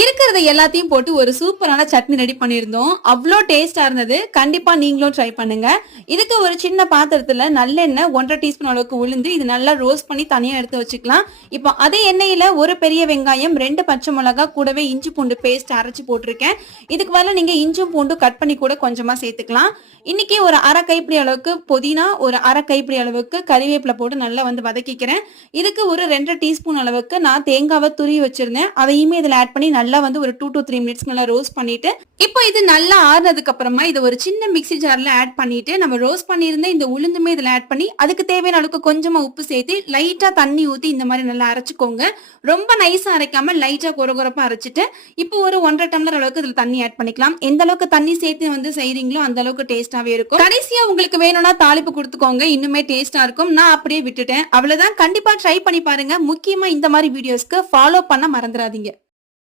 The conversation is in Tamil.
இருக்கிறத எல்லாத்தையும் போட்டு ஒரு சூப்பரான சட்னி ரெடி பண்ணியிருந்தோம். அவ்வளோ டேஸ்டா இருந்தது. கண்டிப்பா நீங்களும் ட்ரை பண்ணுங்க. இதுக்கு ஒரு சின்ன பாத்திரத்துல நல்லெண்ணெய் 1 1/2 டீஸ்பூன் அளவுக்கு உளுந்து இது நல்லா ரோஸ்ட் பண்ணி தனியா எடுத்து வச்சுக்கலாம். இப்போ அதே எண்ணெயில ஒரு பெரிய வெங்காயம், 2 பச்சை மிளகாய் கூடவே இஞ்சி பூண்டு பேஸ்ட் அரைச்சு போட்டிருக்கேன். இதுக்கு பதிலா நீங்க இஞ்சும் பூண்டு கட் பண்ணி கூட கொஞ்சமா சேர்த்துக்கலாம். இன்னைக்கு ஒரு அரை கைப்பிடி அளவுக்கு புதினா, ஒரு அரை கைப்பிடி அளவுக்கு கறிவேப்பிலை போட்டு நல்லா வதக்கிக்கிறேன். இதுக்கு ஒரு 2 டீஸ்பூன் அளவுக்கு நான் தேங்காவை துருவி வச்சிருந்தேன். அதையுமே இதுல ஆட் பண்ணி நல்லா ஒரு 2 to 3 மினிட்ஸ் நல்லா ரோஸ்ட் பண்ணிட்டு இப்போ இது நல்லா ஆறுனதுக்கு அப்புறமா இதை ஒரு சின்ன மிக்ஸி ஜார்ல ஆட் பண்ணிட்டு நம்ம ரோஸ்ட் பண்ணியிருந்த இந்த உளுந்துமே இதுல ஆட் பண்ணி அதுக்கு தேவையான அளவுக்கு கொஞ்சமா உப்பு சேர்த்து லைட்டா தண்ணி ஊத்தி இந்த மாதிரி நல்லா அரைச்சுக்கோங்க. ரொம்ப நைஸா அரைக்காம லைட்டா கொரகொரப்பா அரைச்சிட்டு இப்போ ஒரு 1 1/2 டம்ளர் அளவுக்கு இதுல தண்ணி ஆட் பண்ணிக்கலாம். எந்த அளவுக்கு தண்ணி சேர்த்து செய்றீங்களோ அந்த அளவுக்கு டேஸ்டாவே இருக்கும். கடைசியா உங்களுக்கு வேணும்னா தாளிப்பு கொடுத்துக்கோங்க, இன்னுமே டேஸ்டா இருக்கும். நான் அப்படியே விட்டுட்டேன். அவ்வளவுதான். கண்டிப்பா ட்ரை பண்ணி பாருங்க. முக்கியமா இந்த மாதிரி வீடியோஸ்க்கு ஃபாலோ பண்ண மறந்துடாதீங்க.